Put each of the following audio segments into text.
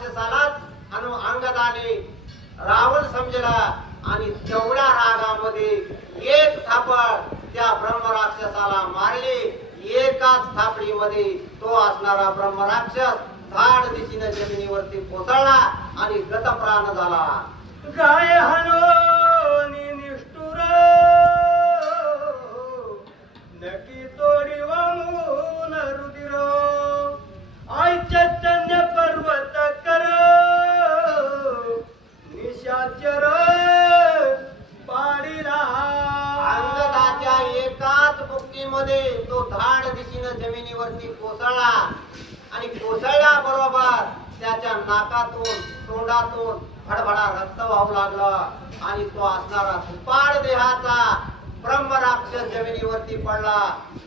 राक्षसालाच अंगदाने रावण समजला आणि तेवढ्या रागामध्ये एक थापड त्या ब्रह्मराक्षसाला मारली। एकाच थापडीमध्ये तो असणारा ब्रह्मराक्षस धाड दिशेने जमिनीवरती कोसळला आणि गतप्राण झाला। गाय हनोनी निष्ठुर नकी तोडी वामून रुधिर आई चैतन्य पर्वत कर निशाचर पाडीला। अंगदाच्या एकाच बुक्कीमध्ये तो धाड दिशेने जमिनीवरती कोसळला आणि कोसळल्याबरोबर त्याच्या नाकातून तोंडातून भडभडा रक्त वाहू लागला आणि तो असणारा धुपाड देहाचा ब्रह्मराक्षस जमिनीवरती पडला।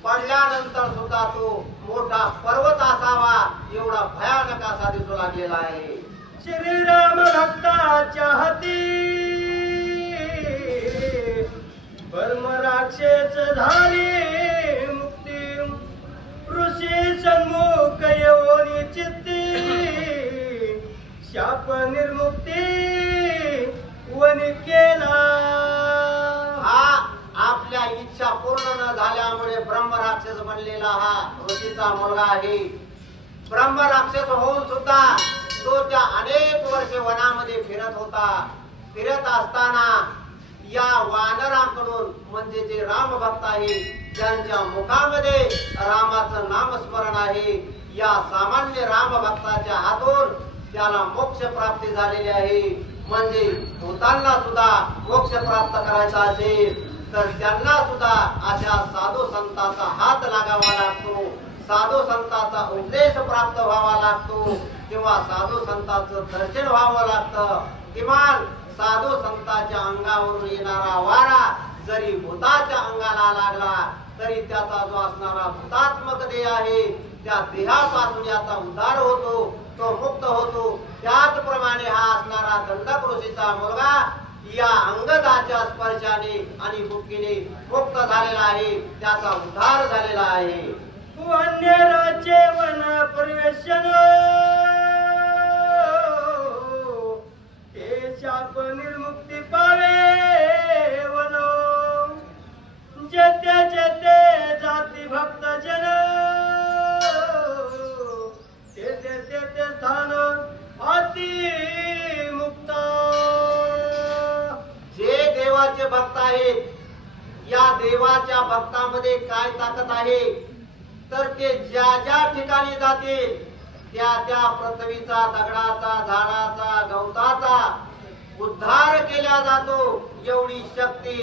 पडल्यानंतर सुद्धा तो मोठा पर्वत असावा एवढा भयानक असा दिसू लागलेला आहे। श्रीराम भक्ताच्या हाती ब्रह्मराक्षस झाली मुक्ती। ऋषी सन्मुख येऊन चित्ती शाप निर्मुक्ती वनी केला। हा आपल्या इच्छा पूर्ण न झाल्यामुळे ब्रह्मराक्षस बनलेला हा ऋषीचा मुलगा आहे। ब्रह्मराक्षस होऊन सुद्धा तो त्या अनेक वर्षे वनामध्ये फिरत होता। फिरत असताना या वानरांकडून म्हणजे जे राम भक्त आहे ज्यांच्या मुखामध्ये रामाचं नामस्मरण आहे, या सामान्य राम भक्ताच्या हातून त्याला मोक्ष प्राप्ती झालेली आहे। म्हणजे भूतांना सुद्धा मोक्ष प्राप्त करायचा असेल तर त्यांना सुद्धा अशा साधू संतांचा हात लागावा लागतो, साधू संतांचा उपदेश प्राप्त व्हावा लागतो किंवा साधू संतांचं दर्शन व्हावं लागतं। किमान साधू संतांच्या अंगावरून येणारा वारा जरी भूताच्या अंगाला लागला तरी त्याचा जो असणारा भूतात्मक देह आहे त्या देहापासून याचा उद्धार होतो, तो मुक्त होतो। त्याचप्रमाणे हा असणारा दंडक ऋषीचा मुलगा या अंगदाच्या स्पर्शाने आणि बुक्कीने मुक्त झालेला आहे, त्याचा उद्धार झालेला आहे। वन्यराचे वन प्रवेशन हे शाप निर्मुक्ती पावे वन। जेते जेते जाती भक्त जन तेते तेते स्थान अति मुक्त। जे देवाचे भक्त आहेत या देवाच्या भक्तामध्ये काय ताकद आहे तर ते ज्या ज्या ठिकाणी जातील त्या त्या पृथ्वीचा, दगडाचा, झाडाचा, गवताचा उद्धार केला जातो एवढी शक्ती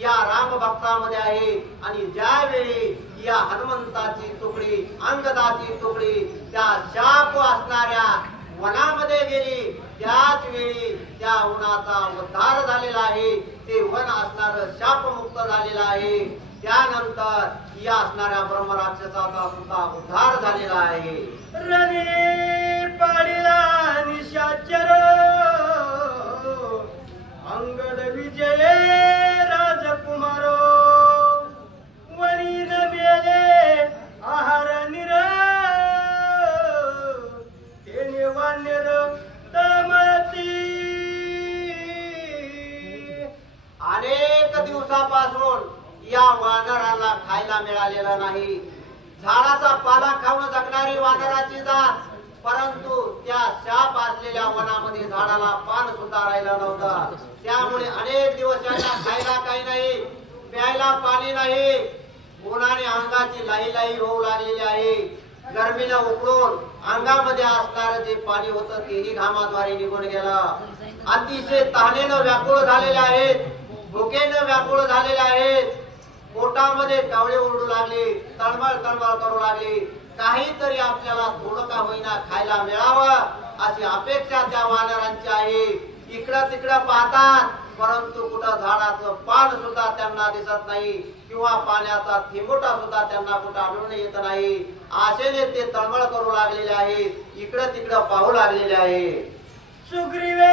या राम भक्तामध्ये आहे। आणि ज्यावेळी या हनुमंताची तुकडी, अंगदाची तुकडी त्या शाप असणाऱ्या वनामध्ये गेली त्याच वेळी त्या वनाचा उद्धार झालेला आहे, ते वन असणारं शापमुक्त झालेलं आहे। त्यानंतर या असणाऱ्या ब्रह्मराक्षसाचा सुद्धा उद्धार झालेला आहे। रणी पाडीला निशाचर अंगद विजय राजकुमार। वनी न मेले आहार निर तेने वान्यर तळमळती। अनेक दिवसापासून या वानराला खायला मिळालेला नाही। झाडाचा पाला खाऊन जगणारी वानराची जात, परंतु त्या शाप असलेल्या वनामध्ये झाडाला पान सुद्धा राहिलं नव्हतं। त्यामुळे अनेक दिवस त्यांना खायला काही नाही, प्यायला पाणी नाही। उन्हाने अंगाची लाई लाई होऊ लागलेली आहे। गर्मीला उकळून अंगामध्ये असणारं जे पाणी होतं तेही घामाद्वारे निघून गेलं। अतिशय तहानेनं व्याकुळ झालेले आहेत, भुकेनं व्याकुळ झालेले आहेत। पोटामध्ये कावळे ओरडू लागले, तळमळ तळमळ करू लागले। काहीतरी आपल्याला थोडं का होईना खायला मिळावं अशी अपेक्षा त्या वानरांची आहे। इकडं तिकडं पाहतात परंतु कुठं झाडाचं पान सुद्धा त्यांना दिसत नाही किंवा पाण्याचा थेंबोटा सुद्धा त्यांना कुठं आढळून येत नाही। आशेने ते तळमळ करू लागलेले आहेत, इकडं तिकडं पाहू लागलेले आहे। सुग्रीवे